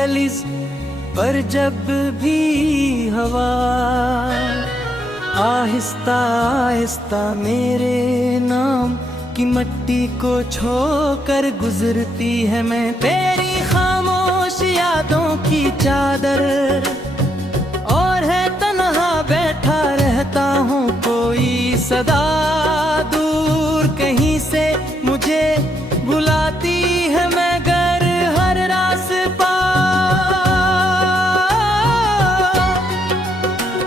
कलिज पर जब भी हवा आहिस्ता आहिस्ता मेरे नाम की मट्टी को छोकर गुजरती है, मैं तेरी खामोश यादों की चादर और है तन्हा बैठा रहता हूँ। कोई सदा दूर कहीं से मुझे बुलाती है, मगर हर रास्ता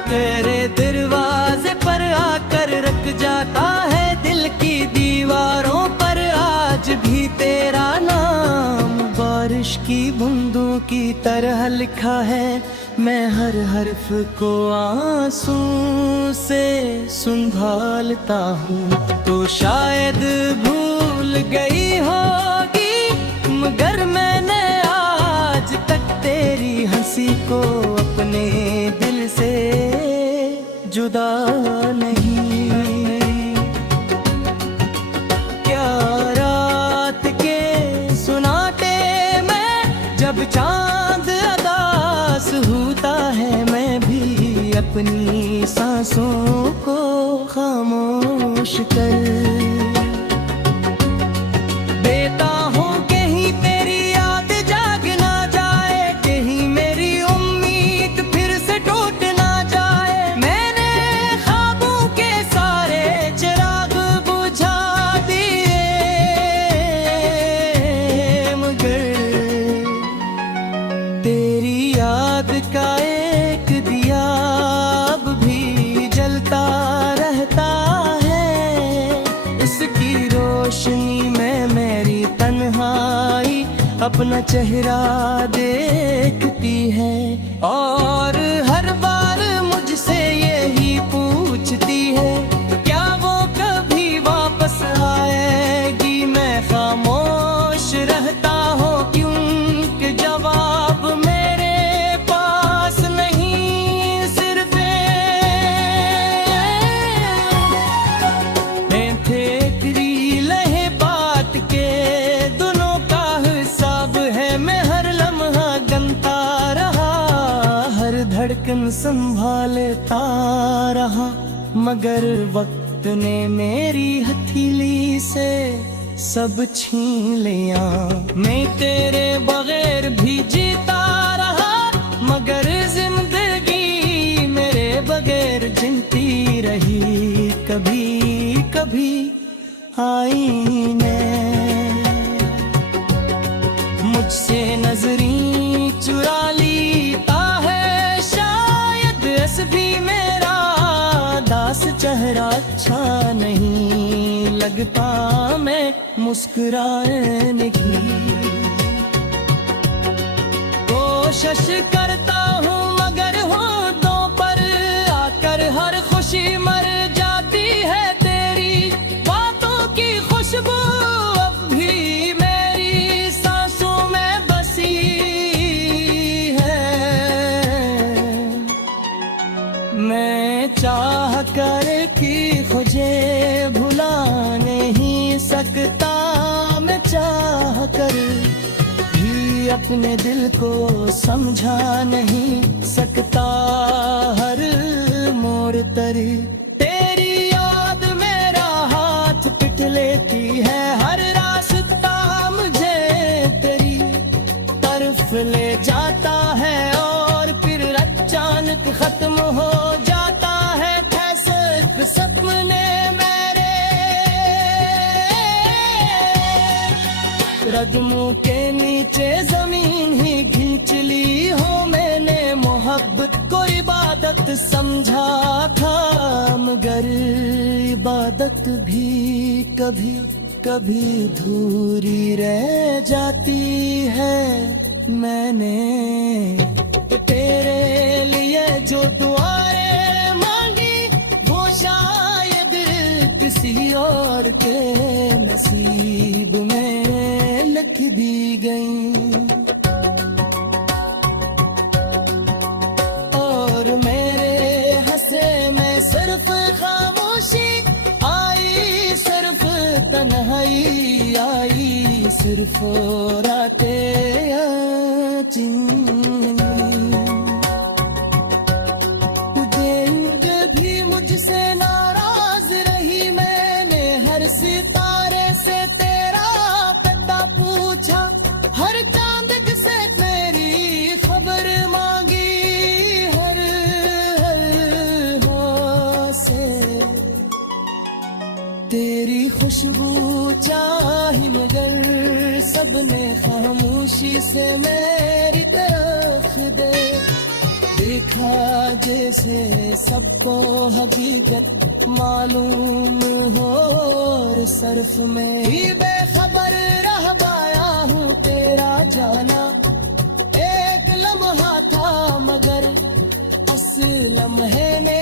तेरे दरवाजे पर आकर रख जाता है। दिल की दीवारों पर आज भी तेरा नाम बारिश की बूंदों की तरह लिखा है। मैं हर हर्फ को आंसू से संभालता हूँ। तो शायद भूल गई होगी, मगर मैंने आज तक तेरी हंसी को अपने दिल से जुदा नहीं। क्या रात के सुनाटे में जब चांद अदास होता है, मैं भी अपनी सांसों को खामोश कर देता हूँ। कहीं तेरी याद जाग ना जाए, कहीं मेरी उम्मीद फिर से टूट ना जाए। मैंने ख्वाबों के सारे चिराग बुझा दिए, मगर तेरी याद का एक दिया अब भी जलता रहता है। इसकी रोशनी में मेरी तन्हाई अपना चेहरा देखती है, और हर बार मुझसे यही पूछती है, क्या वो कभी वापस आएगी। मैं खामोश रहता हूँ क्योंकि जवाब मेरे पास नहीं। सिर्फ तेरी लहे बात के दोनों का हिसाब है। मैं हर लम्हा गनता रहा, हर धड़कन संभालता रहा, मगर वक्त ने मेरी हथेली से सब छीन लिया। मैं तेरे बगैर भी जीता रहा, मगर जिंदगी मेरे बगैर जिंती रही। कभी कभी आईने मुझसे नजरी चुरा लेता है, शायद इस भी मेरा दास चेहरा अच्छा नहीं लगता। मैं मुस्कुराने की कोशिश करता हूँ, मगर होठों पर आकर हर खुशी मर जाती है। तेरी बातों की खुशबू अब भी मेरी सांसों में बसी है। मैं चाह कर कि खुझे भुला नहीं सकता, मैं चाह कर भी अपने दिल को समझा नहीं सकता। हर मोड़ तर तेरी याद मेरा हाथ पिट लेती है, हर रास्ता मुझे तेरी तरफ ले जाता है, और फिर अचानक खत्म हो जाता है। सिर्फ सपने मेरे कदमों के नीचे जमीन ही खींच ली हो। मैंने मोहब्बत को इबादत समझा था, मगर इबादत भी कभी कभी धूरी रह जाती है। मैंने तेरे लिए जो दुआएं मांगी, वो शायद किसी और के नसीब में लिख दी गई। और मेरे हंसे में सिर्फ खामोशी आई, सिर्फ तन्हाई आई, सिर्फ रातें चिंता। खुशबू चाही मगर सबने खामोशी से मेरी तरफ देखा जैसे सबको हकीकत मालूम हो और सिर्फ मैं ही बेखबर रह पाया हूँ तेरा जाना एक लम्हा था मगर उस लम्हे ने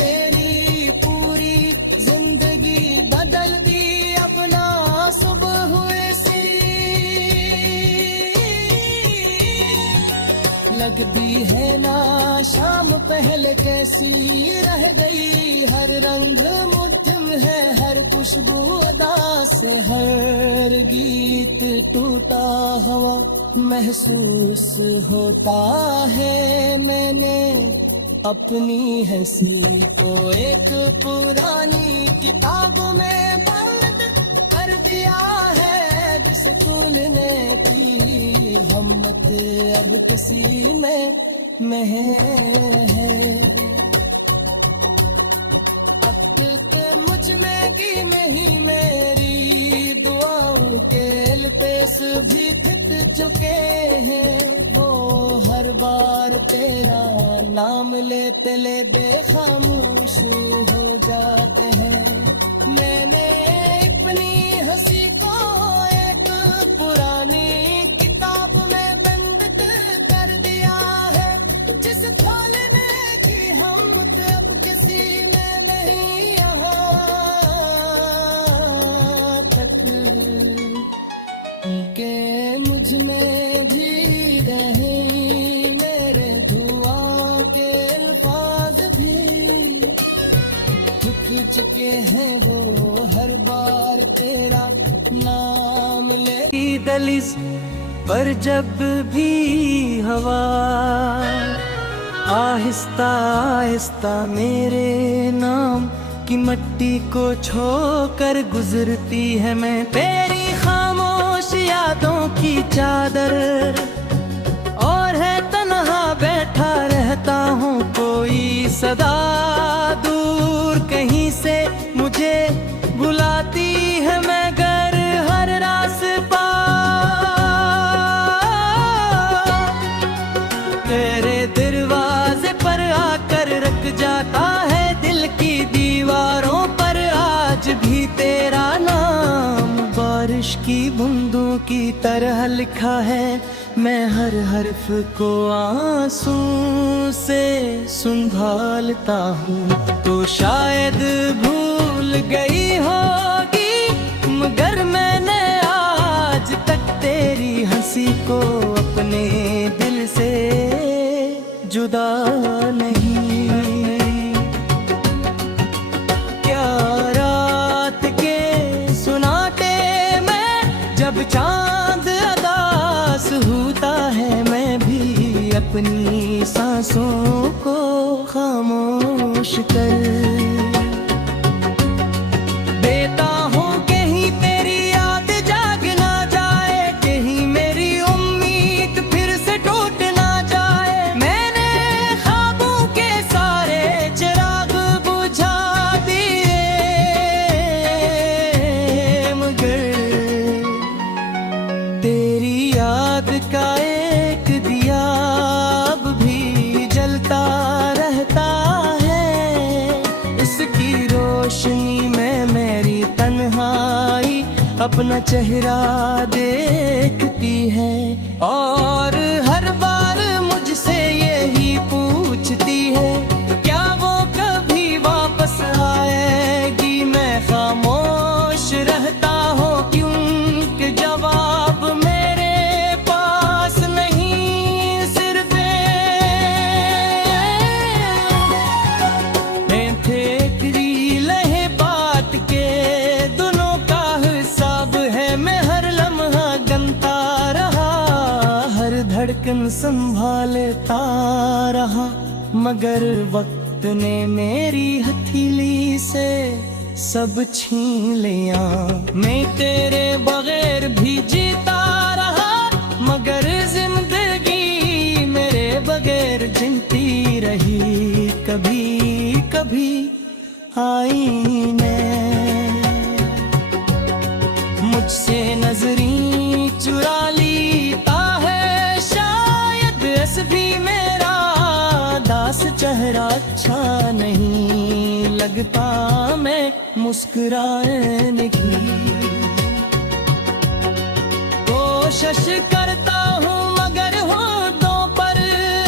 मेरी पूरी जिंदगी बदल दी अब ना सुबह हुई सी लगती है ना शाम पहले कैसी रह गई हर रंग मुद्दम है हर खुशबू अदा से हर गीत टूटा हुआ महसूस होता है मैंने अपनी हंसी को एक पुरानी किताब में बंद कर दिया है जिस तुलने की हिम्मत अब किसी में है अब तक मुझ में की नहीं मेरी दुआओं के पेश भी थित चुके हैं वो हर बार तेरा नाम लेते लेते खामोश हो जाते हैं मैंने अपनी हंसी को एक पुरानी किताब में बंद कर दिया है जिस खोलने की हम अब किसी में नहीं यहाँ तक के मुझ में भी रहे मेरे दुआ के अल्फाज भी थक चुके हैं वो हर बार तेरा नाम ले दलिस पर जब भी हवा आहिस्ता आहिस्ता मेरे नाम की मिट्टी को छोकर गुजरती है मैं तेरी खामोश यादों की चादर और है तन्हा बैठा रहता हूँ कोई सदा दूर कहीं से मुझे बुलाती है मगर हर रास्ता तेरे दरवाजे पर आकर रख जाता है दिल की दीवारों पर आज भी तेरा नाम बारिश की बूंदों की तरह लिखा है मैं हर हर्फ को आंसू से संभालता हूँ तो शायद भूल गई होगी मगर मैंने आज तक तेरी हंसी को अपने दिल से जुदा नहीं क्या रात के सुनाटे में जब चांद अदास होता है मैं भी अपनी सांसों को खामोश कर देता हूँ कहीं तेरी याद जाग ना जाए कहीं मेरी उम्मीद फिर से टूट ना जाए मैंने ख्वाबों के सारे चिराग बुझा दिए मगर तेरी याद का एक दिया अब भी जलता रहता है इसकी रोशनी में मेरी तन्हाई अपना चेहरा देखती है और हर बार मुझसे यही पूछती है क्या वो कभी वापस आएगी मैं खामोश रहता हूँ क्योंकि जवाब मेरे पास नहीं सिर्फ ठेकरी लहे बात के दोनों का हिसाब है मैं हर लम्हा गनता रहा हर धड़कन संभालता रहा मगर वक्त ने मेरी हथेली से सब छीन लिया मैं तेरे बगैर भी जीता रहा मगर जिंदगी मेरे बगैर जीती रही कभी कभी आईने चुरा लीता है शायद ऐस भी मेरा दास चेहरा अच्छा नहीं लगता मैं मुस्कुराने की कोशिश करता हूँ मगर होठों पर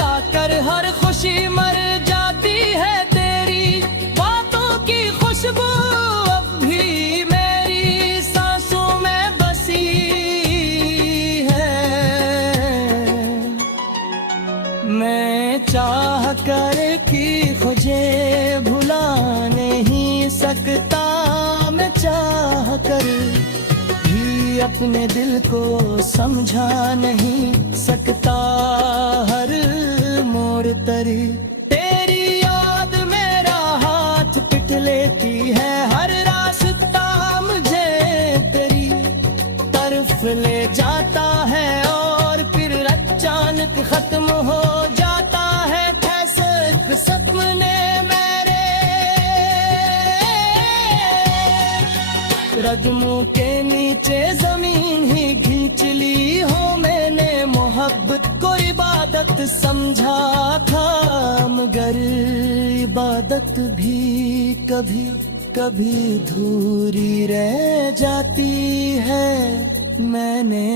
आकर हर खुशी मर जाती है तेरी बातों की खुशबू अब भी मेरी सांसों में बसी है मैं चाह कर कि खुझे भुला नहीं सकता मैं चाह कर भी अपने दिल को समझा नहीं सकता हर मोड़ तरी तेरी याद मेरा हाथ पिट लेती है हर रास्ता मुझे तेरी तरफ ले जाता है और फिर अचानक खत्म हो जाता है कैसे सपने मेरे कदमों के नीचे जमीन ही खींच ली हो मैंने मोहब्बत को इबादत समझा था मगर इबादत भी कभी कभी धूरी रह जाती है मैंने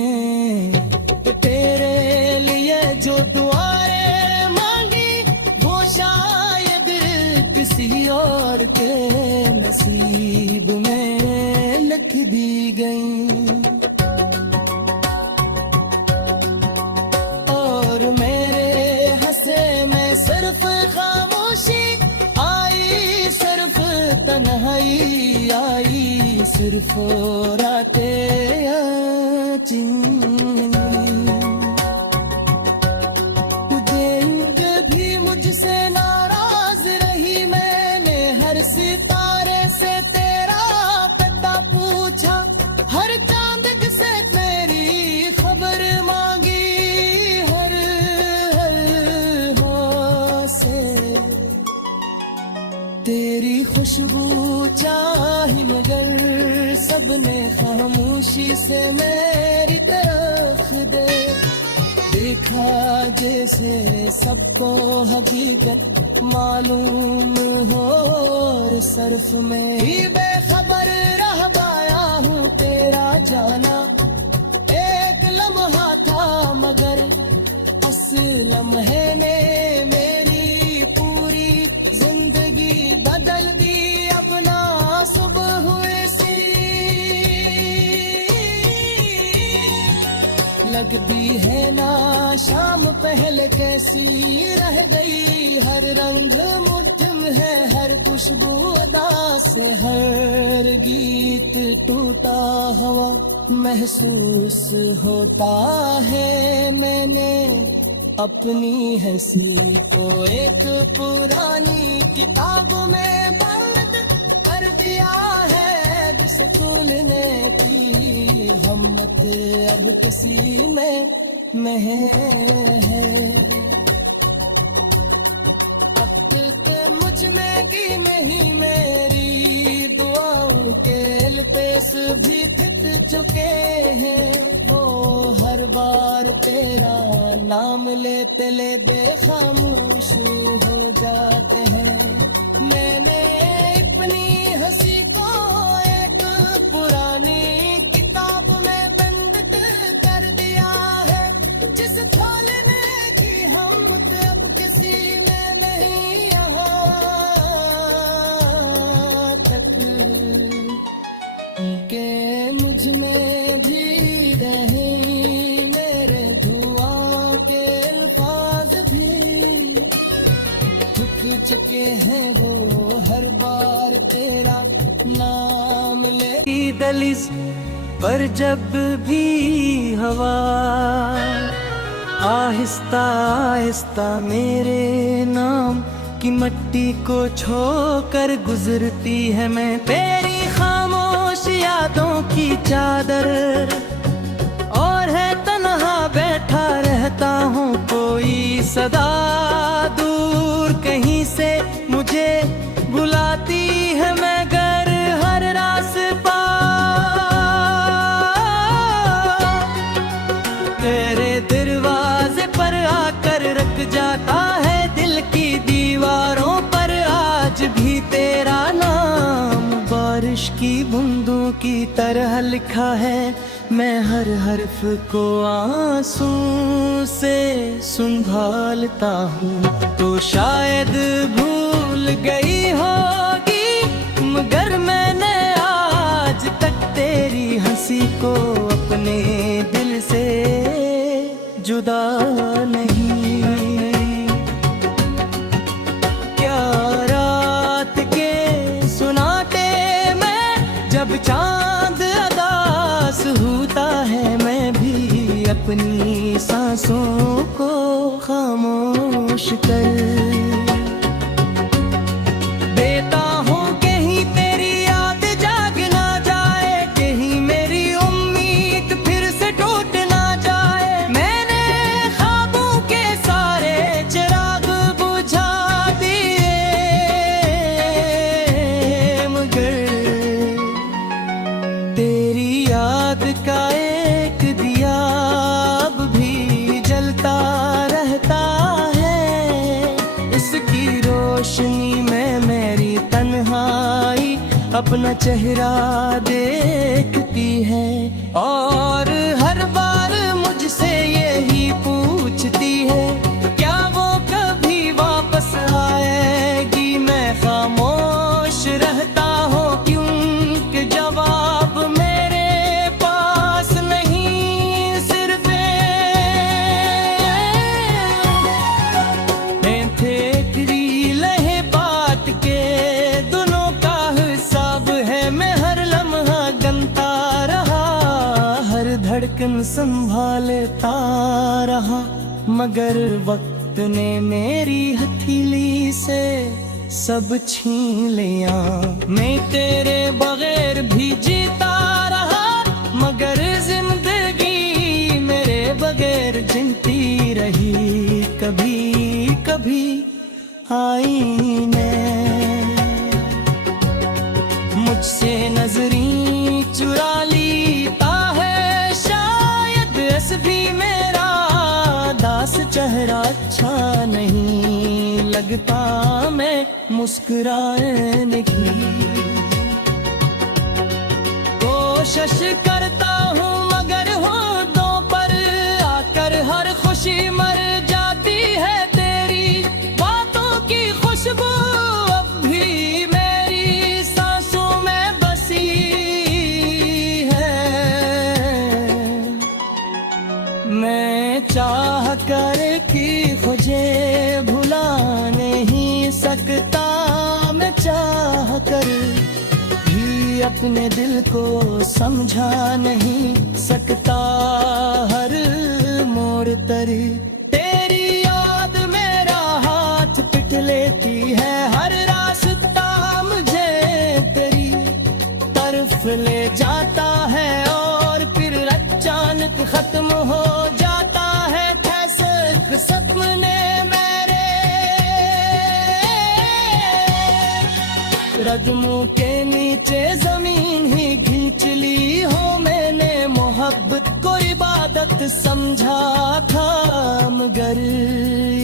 तेरे लिए जो दुआएं मांगी वो शायद किसी और के नसीब में लिख दी गई और मेरे हंसे में सिर्फ खामोशी आई सिर्फ तन्हाई आई सिर्फ रातें भी मुझसे नाराज रही मैंने हर सितारे से तेरा पता पूछा हर चांद से तेरी खबर मांगी हर से तेरी खुशबू चाही मगर सबने खामोशी से मेरी तरफ देखा जैसे सबको हकीकत मालूम हो और सर्फ में ही बेखबर रह पाया हूँ तेरा जाना एक लम्हा था मगर उस लम्हे ने मेरी पूरी जिंदगी बदल दी अब ना सुबह हुई सी लगती है ना शाम पहले कैसी रह गई हर रंग मुठ्ठम है हर खुशबू अदा से हर गीत टूटा हुआ महसूस होता है मैंने अपनी हंसी को एक पुरानी किताब में बंद कर दिया है जिस भूलने की हिम्मत अब किसी में है अब तो मुझ में की नहीं मेरी दुआओं के पेश भी थित चुके हैं वो हर बार तेरा नाम लेते लेते खामोश हो जाते हैं मैंने अपनी हंसी को एक पुरानी किताब में बंद कर दिया है जिस खोलने की हम अब किसी में नहीं यहाँ तक के मुझ में भी रहे मेरे दुआ के अल्फाज भी झुक चुके हैं वो हर बार तेरा नाम ले दलिस पर जब भी हवा आहिस्ता आहिस्ता मेरे नाम की मट्टी को छोकर गुजरती है मैं तेरी खामोश यादों की चादर और है तन्हा बैठा रहता हूँ कोई सदा दूर कहीं से मुझे बुलाती है मगर हर रास्ता जाता है दिल की दीवारों पर आज भी तेरा नाम। बारिश की बूंदों की तरह लिखा है मैं हर हर्फ को आंसू से संभालता हूँ। तो शायद भूल गई होगी मगर मैंने आज तक तेरी हंसी को अपने दिल से जुदा नहीं। क्या रात के सुनाटे में जब चांद अदास होता है मैं भी अपनी सांसों को खामोश कर देता हूँ। कहीं तेरी याद जाग ना जाए, कहीं मेरी उम्मीद फिर से टूट ना जाए। मैंने ख्वाबों के सारे चिराग बुझा दिए मगर तेरी याद का एक दिया अब भी जलता रहता है। इसकी रोशनी में मेरी तन्हाई अपना चेहरा देखती है और हर बार मुझसे यही पूछती है क्या वो कभी वापस आएगी। मैं खामोश रहता हूँ क्योंकि जवाब मेरे पास नहीं। सिर्फ ठेकरी लहे बाट के दोनों का हिसाब है। मैं हर लम्हा गनता रहा, हर धड़कन संभालता रहा मगर वक्त ने मेरी हथेली से सब छीन लिया। मैं तेरे बगैर भी जीता रहा मगर जिंदगी मेरे बगैर जिंती रही। कभी कभी आईने मुझसे नजरी चुरा लेता है। शायद ऐस भी मेरा दास चेहरा अच्छा नहीं लगता मैं मुस्कुराने की कोशिश करता हूँ मगर होठों पर आकर हर खुशी मर जाती है। तेरी बातों की खुशबू अब भी मेरी सांसों में बसी है। मैं चाह कर कि खुझे भुला नहीं सकता, मैं चाह कर भी अपने दिल को समझा नहीं सकता। हर मोड़ तर तेरी याद मेरा हाथ पिट लेती है, हर रास्ता मुझे तेरी तरफ ले जाता है और फिर अचानक खत्म हो जाता है। कैसे सपने मेरे कदमों के नीचे जमीन ही खींच ली हो। मैंने मोहब्बत को इबादत समझा था मगर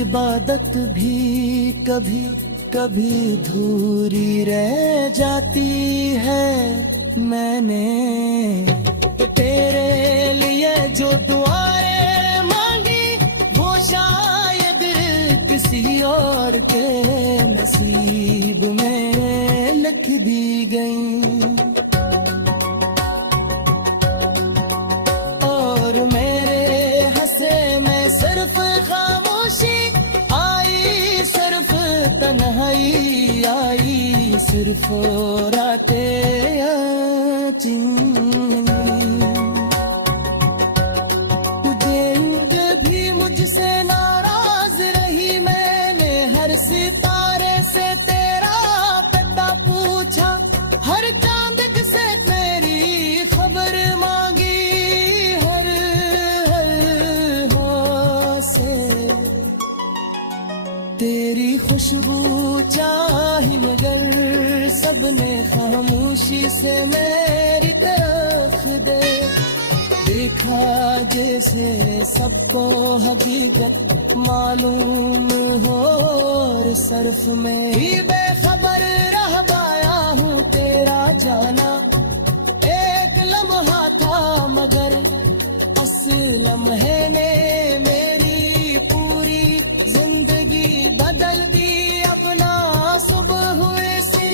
इबादत भी कभी कभी अधूरी रह जाती है। मैंने तेरे लिए जो दुआएं मांगी वो शायद किसी और के नसीब में लिख दी गई और मेरे हंसे में सिर्फ खामोशी आई, सिर्फ तन्हाई आई, सिर्फ रातें भी मुझसे नाराज रही। मैंने हर सितारे से तेरा पता पूछा, हर चांद से तेरी खबर मांगी, हर से तेरी खुशबू चाही मगर सबने खामोशी से मेरी तरफ देखा जैसे सबको हकीकत मालूम हो और सर्फ में ही बेखबर रह पाया हूँ तेरा जाना। एक लम्हा था मगर उस लम्हे ने मेरी पूरी जिंदगी बदल दी। अब ना सुबह हुई सी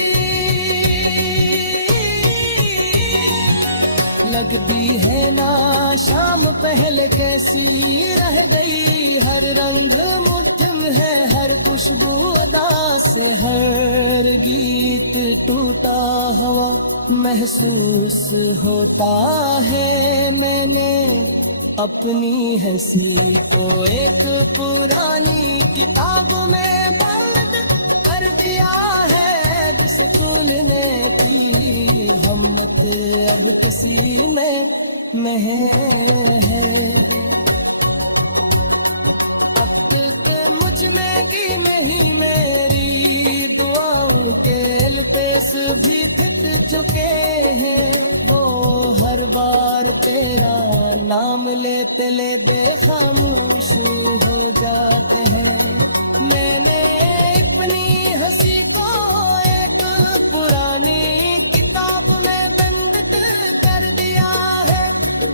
लगती है ना शाम पहले कैसी रह गई। हर रंग मुठ्ठम है हर खुशबू अदा से हर गीत टूटा हुआ महसूस होता है। मैंने अपनी हंसी को एक पुरानी किताब में बंद कर दिया है जिसे खोलने की हिम्मत अब किसी में है। अब तक मुझ में की नहीं मेरी दुआओं के इल्तेस भी थक चुके हैं। वो हर बार तेरा नाम लेते लेते खामोश हो जाते हैं। मैंने अपनी हंसी को एक पुरानी किताब में बंद कर दिया है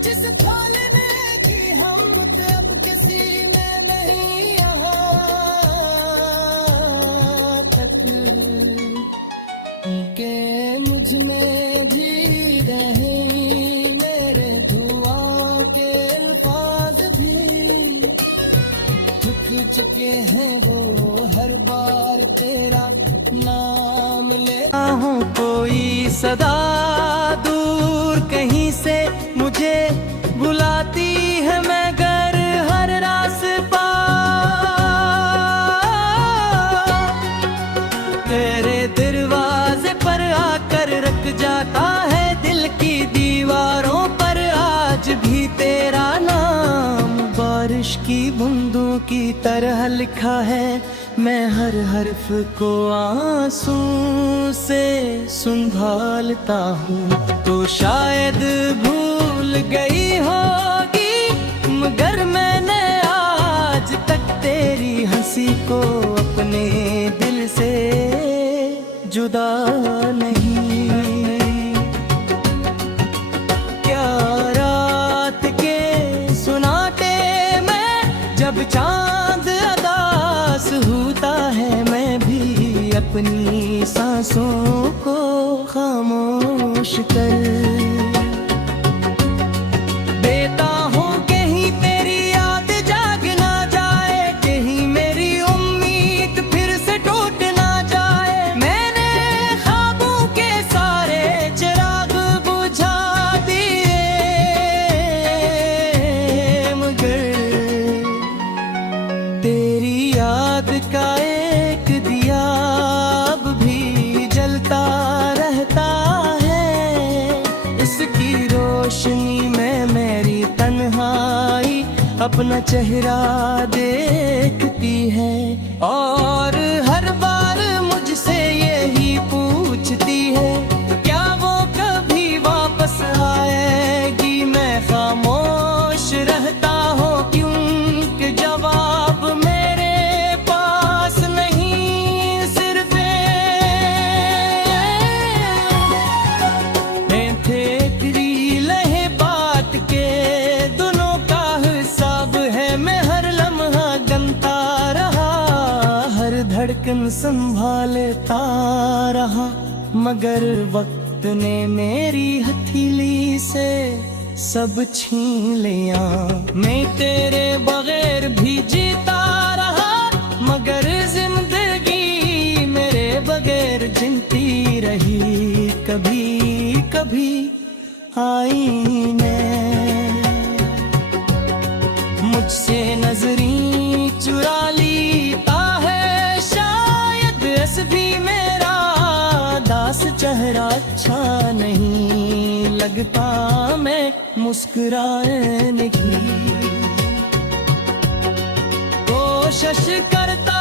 जिसे खोलने की हिम्मत अब किसी में नहीं। यहाँ तक के मुझ में भी रहे मेरे दुआ के अल्फाज भी थक चुके हैं। वो हर बार तेरा नाम लेता हूँ कोई सदा दूर कहीं से मुझे बुलाती है मगर हर रास्ता तेरे दरवाजे पर आकर रख जाता है। दिल की दीवारों पर आज भी तेरा नाम बारिश की बूंदों की तरह लिखा है। मैं हर हर्फ को आंसू से संभालता हूँ तो शायद भूल गई होगी मगर मैंने आज तक तेरी हंसी को अपने दिल से जुदा नहीं। क्या रात के सुनाटे में जब चांद अदास होता है मैं भी अपनी सांसों को खामोश कर देता हूँ। कहीं तेरी याद जाग ना जाए कहीं मेरी उम्मीद फिर से टूट ना जाए। मैंने ख्वाबों के सारे चिराग बुझा दिए मगर तेरी याद का एक दिया अब भी जलता रहता है। इसकी रोशनी में मेरी तन्हाई अपना चेहरा देखती है और हर बार मुझसे यही पूछती है क्या वो कभी वापस आएगी। मैं खामोश रहता हूँ क्योंकि जवाब मेरे पास नहीं। सिर्फ तेरी लहे बात के दोनों का हिसाब है। मैं हर लम्हा गनता रहा हर धड़कन संभालता रहा मगर वक्त ने मेरी हथेली से सब छीन लिया। मैं तेरे बगैर भी जीता रहा मगर जिंदगी मेरे बगैर जिंती रही। कभी कभी आईने मुझसे नजरी चुरा लेता है। शायद ऐस भी मेरा दास चेहरा अच्छा नहीं लगता। मैं मुस्कुराने की कोशिश करता